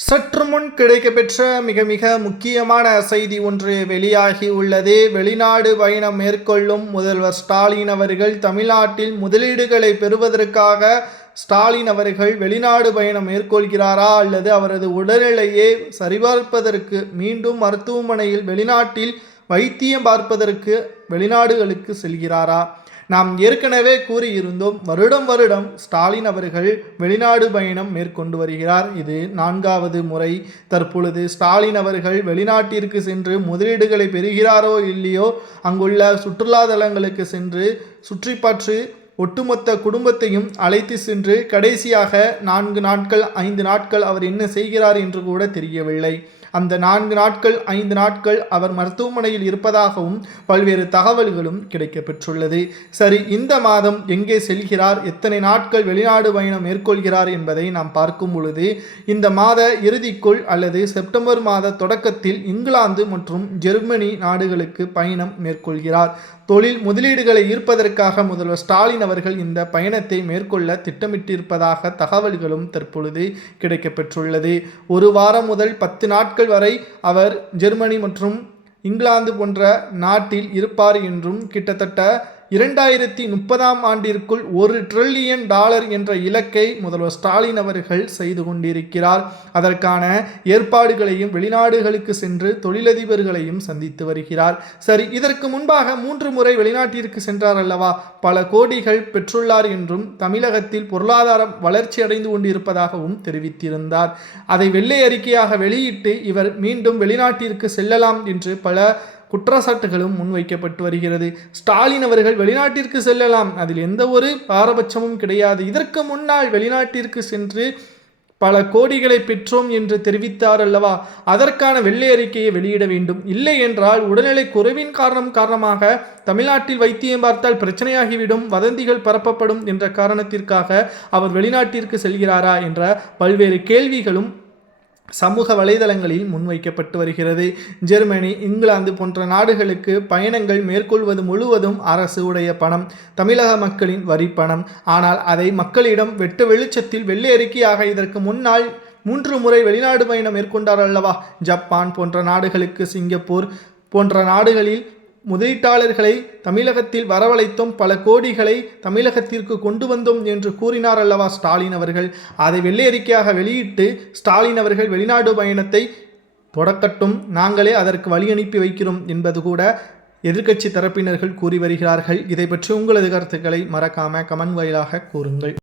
சற்று முன் கிடைக்கப்பெற்ற மிக மிக முக்கியமான செய்தி ஒன்று வெளியாகி உள்ளது. வெளிநாடு பயணம் மேற்கொள்ளும் முதல்வர் ஸ்டாலின் அவர்கள் தமிழ்நாட்டில் முதலீடுகளை பெறுவதற்காக ஸ்டாலின் அவர்கள் வெளிநாடு பயணம் மேற்கொள்கிறாரா அல்லது அவரது உடல்நிலையை சரிபார்ப்பதற்கு மீண்டும் மருத்துவமனையில் வெளிநாட்டில் வைத்தியம் பார்ப்பதற்கு வெளிநாடுகளுக்கு செல்கிறாரா? நாம் ஏற்கனவே கூறியிருந்தோம், வருடம் வருடம் ஸ்டாலின் அவர்கள் வெளிநாடு பயணம் மேற்கொண்டு வருகிறார். இது 4வது முறை. தற்பொழுது ஸ்டாலின் அவர்கள் வெளிநாட்டிற்கு சென்று முதலீடுகளை பெறுகிறாரோ இல்லையோ, அங்குள்ள சுற்றுலா தலங்களுக்கு சென்று சுற்றி பார்த்து ஒட்டுமொத்த குடும்பத்தையும் அழைத்து சென்று கடைசியாக 4 நாட்கள் 5 நாட்கள் அவர் என்ன செய்கிறார் என்று கூட தெரியவில்லை. அந்த 4 நாட்கள் 5 நாட்கள் அவர் மருத்துவமனையில் இருப்பதாகவும் பல்வேறு தகவல்களும் கிடைக்கப்பெற்றுள்ளது. சரி, இந்த மாதம் எங்கே செல்கிறார், எத்தனை நாட்கள் வெளிநாடு பயணம் மேற்கொள்கிறார் என்பதை நாம் பார்க்கும் பொழுது, இந்த மாத இறுதிக்குள் அல்லது செப்டம்பர் மாத தொடக்கத்தில் இங்கிலாந்து மற்றும் ஜெர்மனி நாடுகளுக்கு பயணம் மேற்கொள்கிறார். தொழில் முதலீடுகளை ஈர்ப்பதற்காக முதல்வர் ஸ்டாலின் அவர்கள் இந்த பயணத்தை மேற்கொள்ள திட்டமிட்டிருப்பதாக தகவல்களும் தற்பொழுது கிடைக்கப்பெற்றுள்ளது. ஒரு வாரம் முதல் 10 நாட்கள் வரை அவர் ஜெர்மனி மற்றும் இங்கிலாந்து போன்ற நாட்டில் இருப்பார் என்றும், கிட்டத்தட்ட 2030ஆம் ஆண்டிற்குள் $1 டிரில்லியன் என்ற இலக்கை முதல்வர் ஸ்டாலின் அவர்கள் செய்து கொண்டிருக்கிறார். அதற்கான ஏற்பாடுகளையும் வெளிநாடுகளுக்கு சென்று தொழிலதிபர்களையும் சந்தித்து வருகிறார். சரி, இதற்கு முன்பாக 3 முறை வெளிநாட்டிற்கு சென்றார் அல்லவா? பல கோடிகள் பெற்றுள்ளார் என்றும், தமிழகத்தில் பொருளாதாரம் வளர்ச்சி அடைந்து கொண்டிருப்பதாகவும் தெரிவித்திருந்தார். அதை வெள்ளை அறிக்கையாக வெளியிட்டு இவர் மீண்டும் வெளிநாட்டிற்கு செல்லலாம் என்று பல குற்றச்சாட்டுகளும் முன்வைக்கப்பட்டு வருகிறது. ஸ்டாலின் அவர்கள் வெளிநாட்டிற்கு செல்லலாம், அதில் எந்த ஒரு பாரபட்சமும் கிடையாது. இதற்கு முன்னால் வெளிநாட்டிற்கு சென்று பல கோடிகளை பெற்றோம் என்று தெரிவித்தார் அல்லவா? அதற்கான வெள்ளை அறிக்கையை வெளியிட வேண்டும். இல்லை என்றால் உடல்நிலை குறைவின் காரணமாக தமிழ்நாட்டில் வைத்தியம் பார்த்தால் பிரச்சனையாகிவிடும், வதந்திகள் பரப்பப்படும் என்ற காரணத்திற்காக அவர் வெளிநாட்டிற்கு செல்கிறாரா என்ற பல்வேறு கேள்விகளும் சமூக வலைதளங்களில் முன்வைக்கப்பட்டு வருகிறது. ஜெர்மனி, இங்கிலாந்து போன்ற நாடுகளுக்கு பயணங்கள் மேற்கொள்வது முழுவதும் அரசு உடைய பணம், தமிழக மக்களின் வரி பணம். ஆனால் அதை மக்களிடம் வெட்ட வெளிச்சத்தில் வெள்ளை அறிக்கையாக இதற்கு முன்னால் 3 முறை வெளிநாடு பயணம் மேற்கொண்டார் அல்லவா? ஜப்பான் போன்ற நாடுகளுக்கு, சிங்கப்பூர் போன்ற நாடுகளில் முதலீட்டாளர்களை தமிழகத்தில் வரவழைத்தோம், பல கோடிகளை தமிழகத்திற்கு கொண்டு வந்தோம் என்று கூறினார் அல்லவா ஸ்டாலின் அவர்கள்? அதை வெள்ளை அறிக்கையாக வெளியிட்டு ஸ்டாலின் அவர்கள் வெளிநாடு பயணத்தை தொடக்கட்டும், நாங்களே அதற்கு வழி அனுப்பி வைக்கிறோம் என்பது கூட எதிர்க்கட்சி தரப்பினர்கள் கூறி வருகிறார்கள். இதை பற்றி உங்களது கருத்துக்களை மறக்காம கமெண்ட் வாயிலாக கூறுங்கள்.